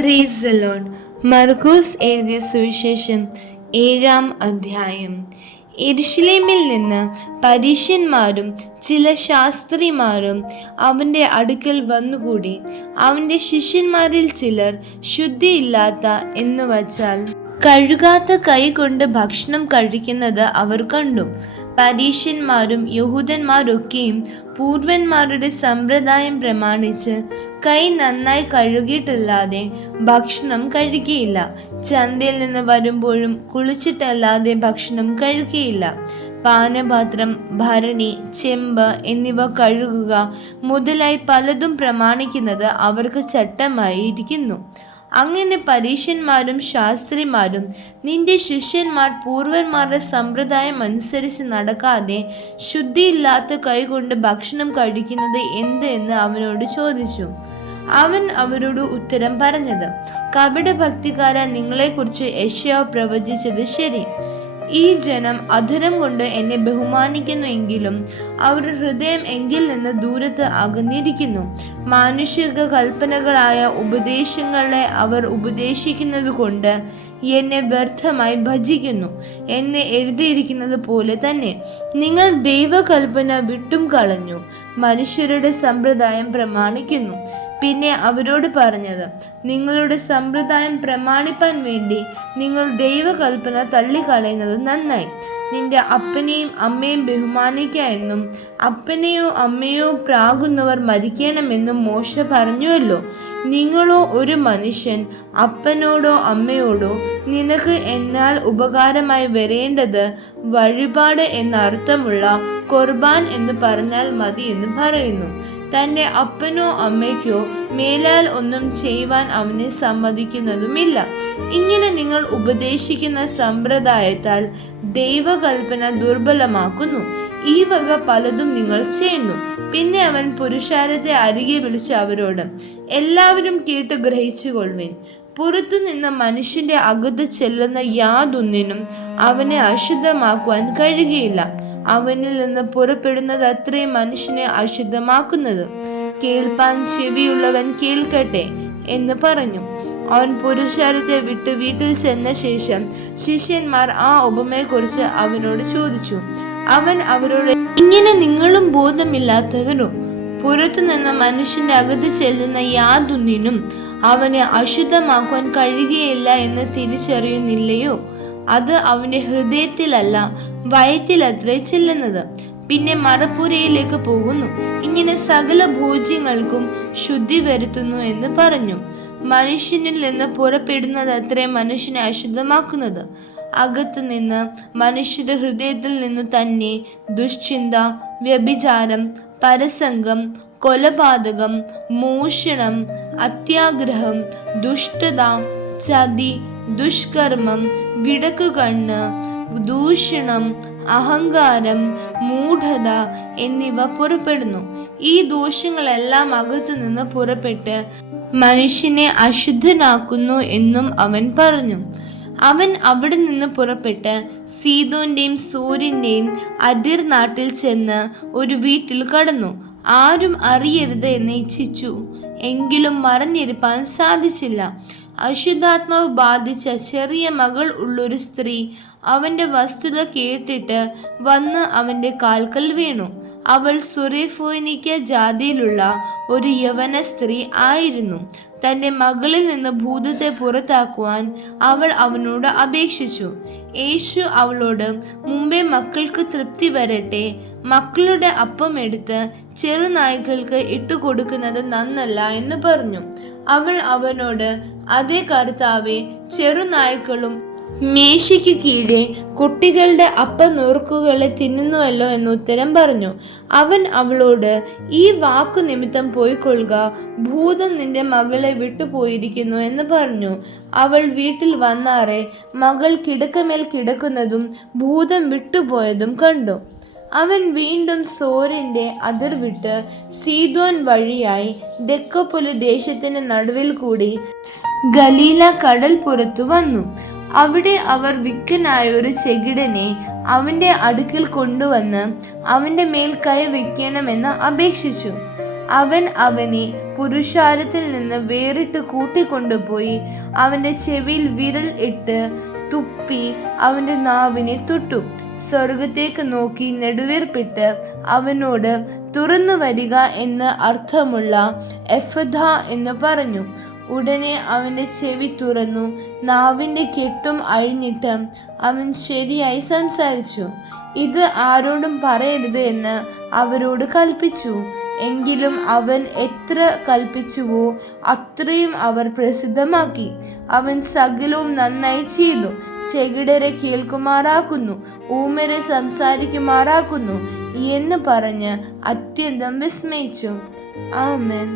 Praise the Lord. മർക്കോസ് എഴുതിയ സുവിശേഷം 7-ാം അധ്യായം. യെരൂശലേമിൽ നിന്ന് പരീശന്മാരും ചില ശാസ്ത്രിമാരും അവൻ്റെ അടുക്കൽ വന്നുകൂടി. അവൻ്റെ ശിഷ്യന്മാരിൽ ചിലർ ശുദ്ധിയില്ലാത്ത എന്നുവച്ചാൽ കഴുകാത്ത കൈ കൊണ്ട് ഭക്ഷണം കഴിക്കുന്നത് അവർ കണ്ടു. പരീശന്മാരും യഹൂദന്മാരൊക്കെയും പൂർവന്മാരുടെ സമ്പ്രദായം പ്രമാണിച്ച് കൈ നന്നായി കഴുകിയിട്ടല്ലാതെ ഭക്ഷണം കഴിക്കുകയില്ല. ചന്തയിൽ നിന്ന് വരുമ്പോഴും കുളിച്ചിട്ടല്ലാതെ ഭക്ഷണം കഴിക്കുകയില്ല. പാനപാത്രം, ഭരണി, ചെമ്പ് എന്നിവ കഴുകുക മുതലായി പലതും പ്രമാണിക്കുന്നത് അവർക്ക് ചട്ടമായി ഇരിക്കുന്നു. അങ്ങനെ പരീശന്മാരും ശാസ്ത്രിമാരും നിന്റെ ശിഷ്യന്മാർ പൂർവന്മാരുടെ സമ്പ്രദായം അനുസരിച്ച് നടക്കാതെ ശുദ്ധിയില്ലാത്ത കൈകൊണ്ട് ഭക്ഷണം കഴിക്കുന്നത് എന്ത് എന്ന് അവനോട് ചോദിച്ചു. അവൻ അവരോട് ഉത്തരം പറഞ്ഞത്, കപടഭക്തിക്കാര, നിങ്ങളെക്കുറിച്ച് യെശയ്യാവ് പ്രവചിച്ചത് ശരി. ഈ ജനം അധരം കൊണ്ട് എന്നെ ബഹുമാനിക്കുന്നു എങ്കിലും അവരുടെ ഹൃദയം എങ്കിൽ നിന്ന് ദൂരത്ത് അകന്നിരിക്കുന്നു. മാനുഷിക കൽപ്പനകളായ ഉപദേശങ്ങളെ അവർ ഉപദേശിക്കുന്നത് കൊണ്ട് എന്നെ വ്യർത്ഥമായി ഭജിക്കുന്നു എന്ന് എഴുതിയിരിക്കുന്നത് പോലെ തന്നെ നിങ്ങൾ ദൈവകൽപ്പന വിട്ടും കളഞ്ഞു മനുഷ്യരുടെ സമ്പ്രദായം പ്രമാണിക്കുന്നു. പിന്നെ അവരോട് പറഞ്ഞത്, നിങ്ങളുടെ സമ്പ്രദായം പ്രമാണിപ്പാൻ വേണ്ടി നിങ്ങൾ ദൈവകൽപ്പന തള്ളിക്കളയുന്നത് നന്നായി. നിന്റെ അപ്പനെയും അമ്മയും ബഹുമാനിക്കുക എന്നും അപ്പനെയോ അമ്മയോ പ്രാകുന്നവർ മരിക്കണമെന്നും മോശ പറഞ്ഞുവല്ലോ. നിങ്ങളോ ഒരു മനുഷ്യൻ അപ്പനോടോ അമ്മയോടോ നിനക്ക് എന്നാൽ ഉപകാരമായി വരേണ്ടത് വഴിപാട് എന്നർത്ഥമുള്ള ഖുർബാൻ എന്ന് പറഞ്ഞാൽ മതി എന്ന് പറയുന്നു. തൻ്റെ അപ്പനോ അമ്മയ്ക്കോ മേലാൽ ഒന്നും ചെയ്യുവാൻ അവനെ സമ്മതിക്കുന്നതുമില്ല. ഇങ്ങനെ നിങ്ങൾ ഉപദേശിക്കുന്ന സമ്പ്രദായത്താൽ ദൈവകൽപ്പന ദുർബലമാക്കുന്നു. ഈ വക പലതും നിങ്ങൾ ചെയ്യുന്നു. പിന്നെ അവൻ പുരുഷാരത്തെ അരികെ വിളിച്ച് അവരോട്, എല്ലാവരും കേട്ട് ഗ്രഹിച്ചുകൊള്ളുവിൻ. പുറത്തുനിന്ന് മനുഷ്യന്റെ അകത്ത് ചെല്ലുന്ന യാതൊന്നിനും അവനെ അശുദ്ധമാക്കുവാൻ കഴിയുകയില്ല. അവനിൽ നിന്ന് പുറപ്പെടുന്നത് അത്രയും മനുഷ്യനെ അശുദ്ധമാക്കുന്നത്. കേൾപ്പാൻ ചെവിയുള്ളവൻ കേൾക്കട്ടെ എന്ന് പറഞ്ഞു. അവൻ പുരുഷാരത്തെ വിട്ട് വീട്ടിൽ ചെന്ന ശേഷം ശിഷ്യന്മാർ ആ ഉപമയെക്കുറിച്ച് അവനോട് ചോദിച്ചു. അവൻ അവരോട്, ഇങ്ങനെ നിങ്ങളും ബോധമില്ലാത്തവരോ? പുറത്തു നിന്ന് മനുഷ്യന്റെ അകത്ത് ചെല്ലുന്ന യാതൊന്നിനും അവനെ അശുദ്ധമാക്കുവാൻ കഴിയുകയില്ല എന്ന് തിരിച്ചറിയുന്നില്ലയോ? അത് അവന്റെ ഹൃദയത്തിലല്ല, വയറ്റിലത്രേ ചെല്ലുന്നത്, പിന്നെ മറപ്പുരയിലേക്ക് പോകുന്നു. ഇങ്ങനെ സകല ഭോജ്യങ്ങൾക്കും ശുദ്ധി വരുത്തുന്നു എന്ന് പറഞ്ഞു. മനുഷ്യനിൽ നിന്ന് പുറപ്പെടുന്നത് അത്രേ മനുഷ്യനെ അശുദ്ധമാക്കുന്നത്. അകത്തു നിന്ന് മനുഷ്യരുടെ ഹൃദയത്തിൽ നിന്നു തന്നെ ദുശ്ചിന്ത, വ്യഭിചാരം, പരസംഗം, കൊലപാതകം, മോഷണം, അത്യാഗ്രഹം, ദുഷ്ടത, ചതി, ദുഷ്കർമ്മം, വിടക്കുകണ്ണ്, ദൂഷണം, അഹങ്കാരം, മൂഢത എന്നിവ പുറപ്പെടുന്നു. ഈ ദോഷങ്ങളെല്ലാം അകത്തു നിന്ന് പുറപ്പെട്ട് മനുഷ്യനെ അശുദ്ധനാക്കുന്നു എന്നും അവൻ പറഞ്ഞു. അവൻ അവിടെ നിന്ന് പുറപ്പെട്ട് സീദോന്റെയും സോരിന്റെയും അതിർ നാട്ടിൽ ചെന്ന് ഒരു വീട്ടിൽ കടന്നു. ആരും അറിയരുത് എന്ന് ഇച്ഛിച്ചു, എങ്കിലും മറഞ്ഞിരിപ്പാൻ സാധിച്ചില്ല. അശുദ്ധാത്മാവ് ബാധിച്ച ചെറിയ മകൾ ഉള്ളൊരു സ്ത്രീ അവന്റെ വസ്തുത കേട്ടിട്ട് വന്ന് അവന്റെ കാൽക്കൽ വീണു. അവൾ സുറേഫോനിക്ക ജാതിയിലുള്ള ഒരു യവന സ്ത്രീ ആയിരുന്നു. തൻ്റെ മകളിൽ നിന്ന് ഭൂതത്തെ പുറത്താക്കുവാൻ അവൾ അവനോട് അപേക്ഷിച്ചു. യേശു അവളോട്, മുമ്പേ മക്കൾക്ക് തൃപ്തി വരട്ടെ, മക്കളുടെ അപ്പം എടുത്ത് ചെറുനായ്ക്കൾക്ക് ഇട്ടുകൊടുക്കുന്നത് നന്നല്ല എന്ന് പറഞ്ഞു. അവൾ അവനോട്, അതേ കർത്താവേ, ചെറുനായ്ക്കളും മേശയ്ക്ക് കീഴെ കുട്ടികളുടെ അപ്പനുറുക്കുകളെ തിന്നുന്നുവല്ലോ എന്ന് ഉത്തരം പറഞ്ഞു. അവൻ അവളോട്, ഈ വാക്കു നിമിത്തം പോയിക്കൊള്ളുക, ഭൂതം നിന്റെ മകളെ വിട്ടുപോയിരിക്കുന്നു എന്ന് പറഞ്ഞു. അവൾ വീട്ടിൽ വന്നാറെ മകൾ കിടക്കമേൽ കിടക്കുന്നതും ഭൂതം വിട്ടുപോയതും കണ്ടു. അവൻ വീണ്ടും സോരിന്റെ അതിർ വിട്ട് സീദോൻ വഴിയായി ദെക്കപ്പൊലി ദേശത്തിന് നടുവിൽ കൂടി ഗലീല കടൽ പുറത്തു വന്നു. അവിടെ അവർ വിക്കനായ ഒരു ചെകിടനെ അവന്റെ അടുക്കൽ കൊണ്ടുവന്ന് അവന്റെ മേൽ കൈ വെക്കണമെന്ന് അപേക്ഷിച്ചു. അവൻ അവനെ പുരുഷാരത്തിൽ നിന്ന് വേറിട്ട് കൂട്ടിക്കൊണ്ടുപോയി അവൻ്റെ ചെവിയിൽ വിരൽ ഇട്ട് തുപ്പി അവൻ്റെ നാവിനെ തൊട്ടു. സ്വർഗത്തേക്ക് നോക്കി നെടുവീർപ്പിട്ട് അവനോട് തുറന്നു വരിക എന്ന് അർത്ഥമുള്ള എഫഥ എന്ന് പറഞ്ഞു. ഉടനെ അവൻ്റെ ചെവി തുറന്നു, നാവിൻ്റെ കെട്ടും അഴിഞ്ഞിട്ട് അവൻ ശരിയായി സംസാരിച്ചു. ഇത് ആരോടും പറയരുത് എന്ന് അവരോട് കൽപ്പിച്ചു. എങ്കിലും അവൻ എത്ര കൽപ്പിച്ചുവോ അത്രയും അവർ പ്രസിദ്ധമാക്കി. അവൻ സകലവും നന്നായി ചെയ്തു. ചെകിടരെ കേൾക്കുമാറാക്കുന്നു, ഊമരെ സംസാരിക്കുമാറാക്കുന്നു എന്ന് പറഞ്ഞ് അത്യന്തം വിസ്മയിച്ചു. ആമേൻ.